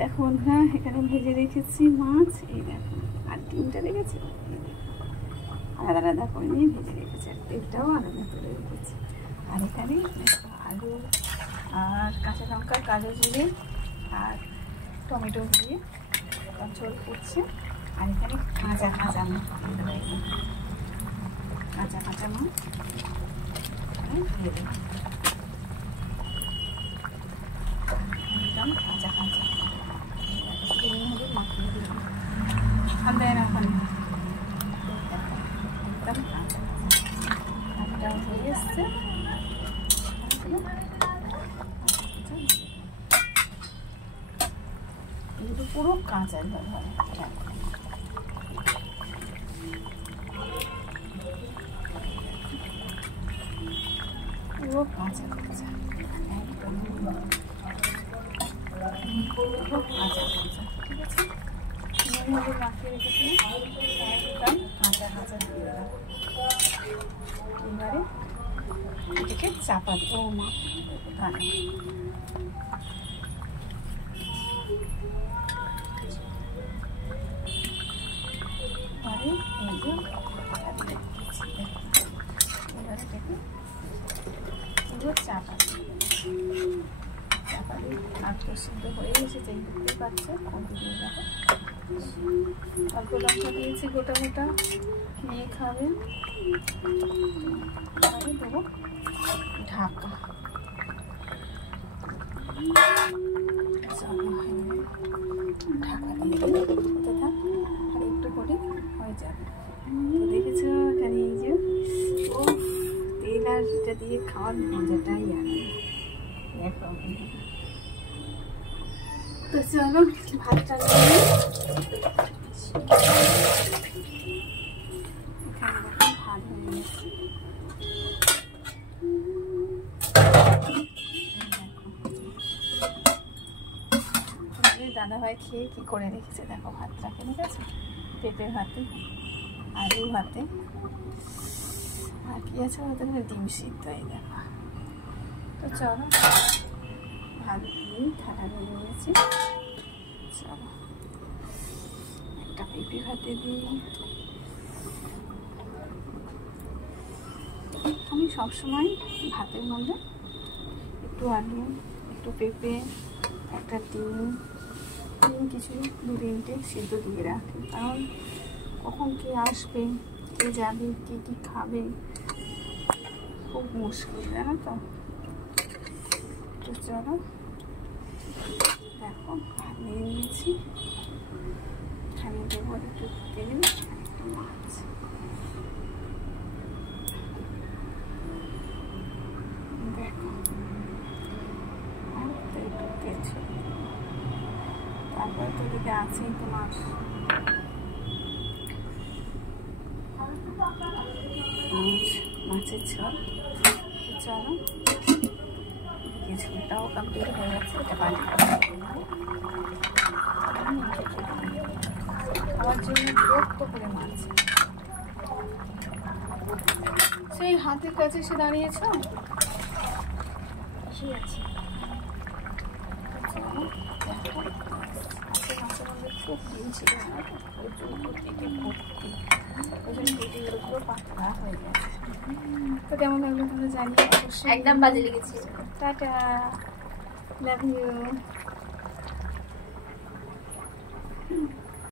দেখো বন্ধুরা, এখানে ভেজে রেখেছি মাছ। এই দেখো, আর ডিমটা রেখেছি আলাদা আলাদা করে নিয়ে ভেজে রেখেছি, আর তেলটাও আলাদা করে রেখেছি। আর এখানে আলু আর কাঁচা লঙ্কা, কালো জিরে আর টমেটো দিয়ে ঝোল করছে। আর এখানে কাঁচা কাঁচা মাছ দিয়ে দেবো, একদম কাঁচা কাঁচা মাখিয়ে দেবো। আর দেয় না ওখানে, একদম কাঁচা কাঁচা হয়ে এসছে। এগুলো পুরো কাঁচা ধরে পুরো কাঁচা কাঁচা, একদম পুরো কাঁচা কাঁচা। ঠিক আছে, নুনভাবে মাখিয়ে রেখেছিলাম, একদম কাঁচা কাঁচা দিয়ে দিলাম। এবারে এটাকে চাপা দেবো। ও মা, তাহলে এই যে এবারে এটাকে পুরো চাপা দিয়ে আর তো সিদ্ধ হয়ে এসেছে, এই দেখতে পাচ্ছে। অল্প লঙ্কা দিয়েছি গোটা গোটা, নিয়ে খাবে। এবারে দেবো ঢাকা। ঢাকা দিয়ে দেবো, আর একটু করে হয়ে যাবে। তো দেখেছো এখানে এই যে তেল আর এটা দিয়ে খাওয়ার মজাটাই আলাদা। দেখো, তো চলো ভাতটা নিয়ে এখানে দেখো ভাত হয়ে গেছে। দাদাভাই খেয়ে কি করে রেখেছে দেখো ভাতটাকে, ঠিক আছে? পেঁপে ভাতে, আলু ভাতে, আর কি আছে ওদের ডিম সিদ্ধ। এই দেখো, তো চলো ভাত দিয়ে ঠান্ডা নিয়ে নিয়েছি। চলো একটা পেঁপে ভাতে দিই। আমি সবসময় ভাতের মধ্যে একটু আলু, একটু পেঁপে, একটা ডিম কিছু 2-3টে সিদ্ধ দিয়ে রাখি, কারণ কখন কে আসবে, কে যাবে, কে কী খাবে, খুব মুশকিল, জানো তো। তো চলো দেখো ভাত নিয়ে নিয়েছি, এখানে দেবো একটু তেল, একটু মাছ। দেখো আর একটু তেল ছিল, তারপরে তো দিকে আছেই তোমার মাছের ঝোল। চলো ঝোলটাও কমপ্লিট হয়ে গেছে, এটা বাড়ি খাওয়ার জন্য বিরক্ত করে মাছ। সেই হাতের কাছে এসে দাঁড়িয়েছ, ঠিক আছে? মাছের মধ্যে খুব ডিম ছিল, পুরো পাতলা হয়ে গেছে। তো কেমন লাগলো তোমরা জানিয়ে অবশ্যই। একদম বাজে লেগেছে। Tata, love you.